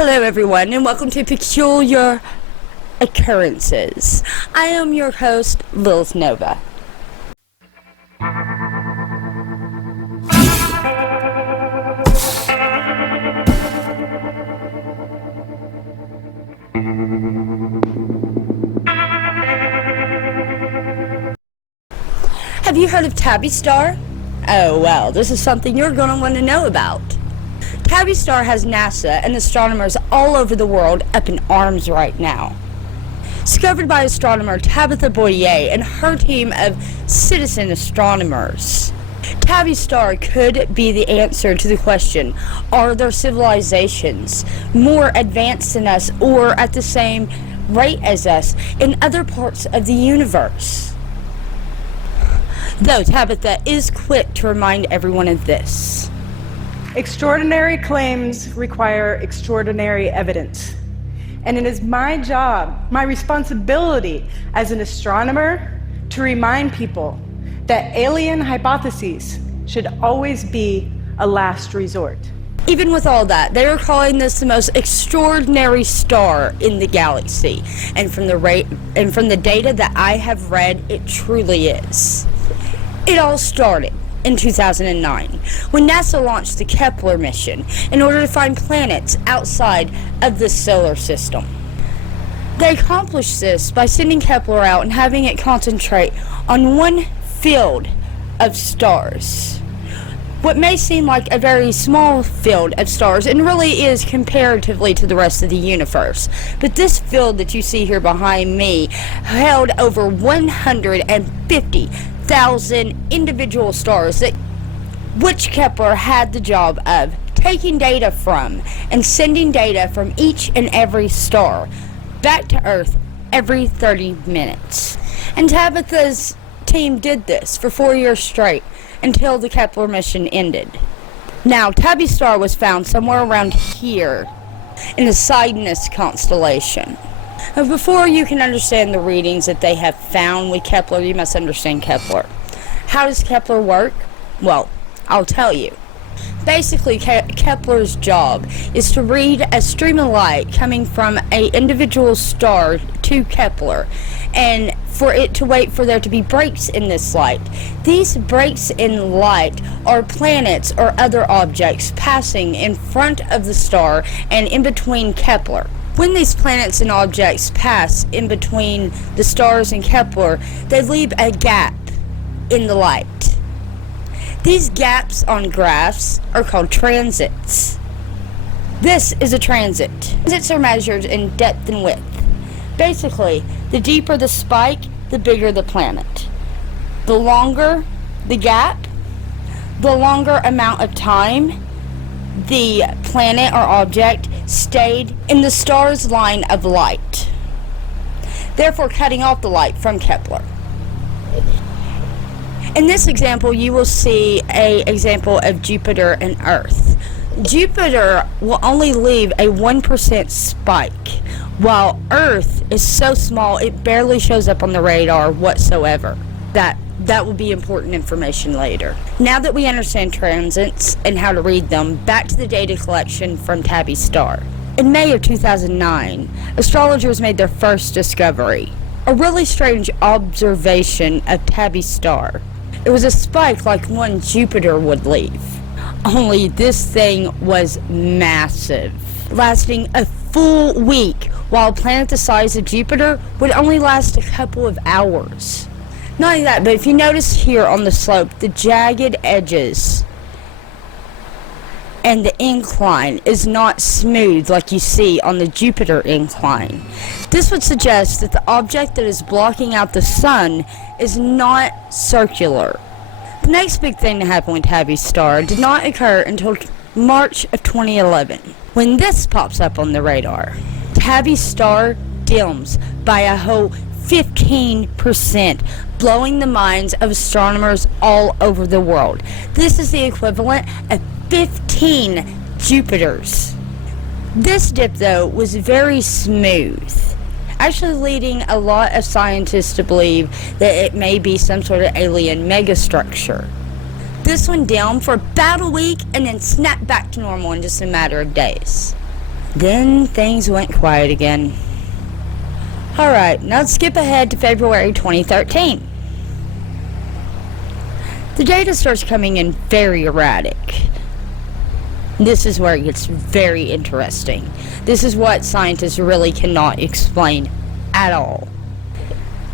Hello everyone, and welcome to Peculiar Occurrences. I am your host, Lilith Nova. Have you heard of Tabby Star? Oh well, this is something you're going to want to know about. Tabby Star has NASA and astronomers all over the world up in arms right now. Discovered by astronomer Tabitha Boyer and her team of citizen astronomers, Tabby Star could be the answer to the question, are there civilizations more advanced than us or at the same rate as us in other parts of the universe? Though Tabitha is quick to remind everyone of this. Extraordinary claims require extraordinary evidence. And it is my job, my responsibility as an astronomer to remind people that alien hypotheses should always be a last resort. Even with all that, they are calling this the most extraordinary star in the galaxy. And from the data that I have read, it truly is. It all started in 2009, when NASA launched the Kepler mission in order to find planets outside of the solar system. They accomplished this by sending Kepler out and having it concentrate on one field of stars. What may seem like a very small field of stars, and really is comparatively to the rest of the universe. But this field that you see here behind me held over 150,000 individual stars, which Kepler had the job of taking data from and sending data from each and every star back to Earth every 30 minutes. And Tabitha's team did this for 4 years straight until the Kepler mission ended. Now, Tabby Star was found somewhere around here in the Cygnus constellation. Now, before you can understand the readings that they have found with Kepler, you must understand Kepler. How does Kepler work? Well, I'll tell you. Basically, Kepler's job is to read a stream of light coming from an individual star to Kepler, and for it to wait for there to be breaks in this light. These breaks in light are planets or other objects passing in front of the star and in between Kepler. When these planets and objects pass in between the stars and Kepler, they leave a gap in the light. These gaps on graphs are called transits. This is a transit. Transits are measured in depth and width. Basically, the deeper the spike, the bigger the planet. The longer the gap, the longer amount of time the planet or object stayed in the star's line of light, therefore cutting off the light from Kepler. In this example, you will see an example of Jupiter and Earth. Jupiter will only leave a 1% spike, while Earth is so small it barely shows up on the radar whatsoever. That will be important information later. Now that we understand transits and how to read them, back to the data collection from Tabby Star. In May of 2009, astrologers made their first discovery, a really strange observation of Tabby Star. It was a spike like one Jupiter would leave, only this thing was massive, lasting a full week, while a planet the size of Jupiter would only last a couple of hours. Not only that, but if you notice here on the slope, the jagged edges and the incline is not smooth like you see on the Jupiter incline. This would suggest that the object that is blocking out the sun is not circular. The next big thing to happen with Tabby Star did not occur until March of 2011, when this pops up on the radar. Tabby Star dims by a whole 15%, blowing the minds of astronomers all over the world. This is the equivalent of 15 Jupiters. This dip, though, was very smooth, actually leading a lot of scientists to believe that it may be some sort of alien megastructure. This went down for about a week and then snapped back to normal in just a matter of days. Then things went quiet again. Alright, now let's skip ahead to February 2013. The data starts coming in very erratic. This is where it gets very interesting. This is what scientists really cannot explain at all.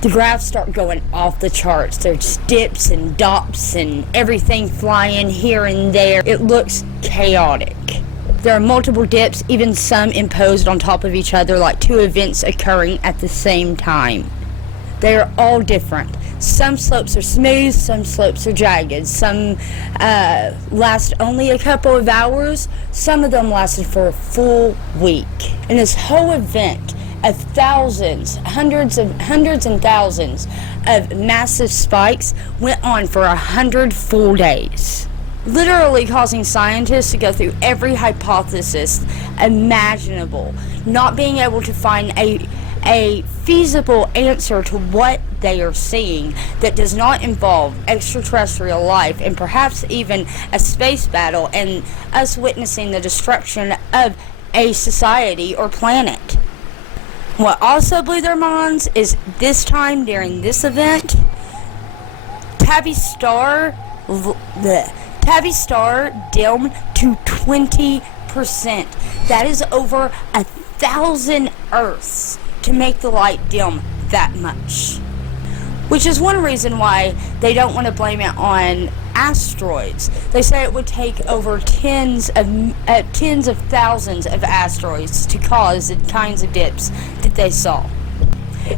The graphs start going off the charts. There's dips and dops and everything flying here and there. It looks chaotic. There are multiple dips, even some imposed on top of each other, like two events occurring at the same time. They are all different. Some slopes are smooth, some slopes are jagged. Some last only a couple of hours. Some of them lasted for a full week. And this whole event of thousands, hundreds and thousands of massive spikes went on for 100 full days. Literally causing scientists to go through every hypothesis imaginable, not being able to find a feasible answer to what they are seeing that does not involve extraterrestrial life and perhaps even a space battle and us witnessing the destruction of a society or planet. What also blew their minds is this time during this event, Tabby's star dimmed to 20%. That is over 1,000 Earths to make the light dim that much. Which is one reason why they don't want to blame it on asteroids. They say it would take over tens of thousands of asteroids to cause the kinds of dips that they saw.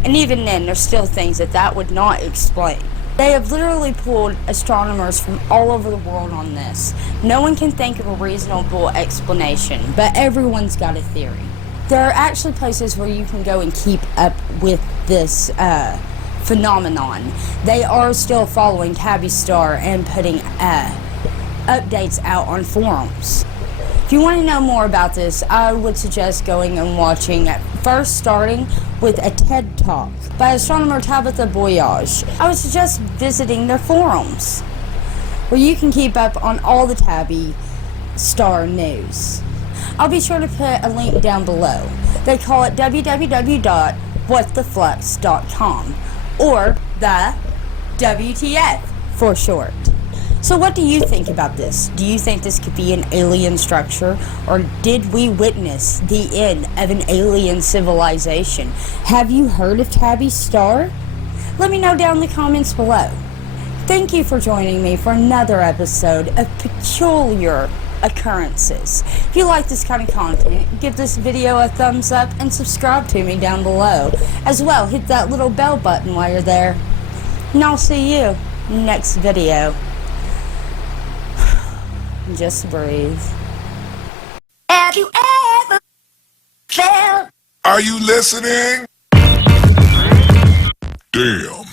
And even then, there's still things that would not explain. They have literally pulled astronomers from all over the world on this. No one can think of a reasonable explanation, but everyone's got a theory. There are actually places where you can go and keep up with this phenomenon. They are still following Tabby's star and putting updates out on forums. If you want to know more about this, I would suggest going and watching, first starting with a TED Talk by astronomer Tabitha Boyage. I would suggest visiting their forums, where you can keep up on all the Tabby star news. I'll be sure to put a link down below. They call it www.whattheflux.com, or the WTF for short. So what do you think about this? Do you think this could be an alien structure, or did we witness the end of an alien civilization? Have you heard of Tabby's star? Let me know down in the comments below. Thank you for joining me for another episode of Peculiar Occurrences. If you like this kind of content, give this video a thumbs up and subscribe to me down below. As well, hit that little bell button while you're there. And I'll see you next video. Just breathe. Have you ever felt? Are you listening? Damn.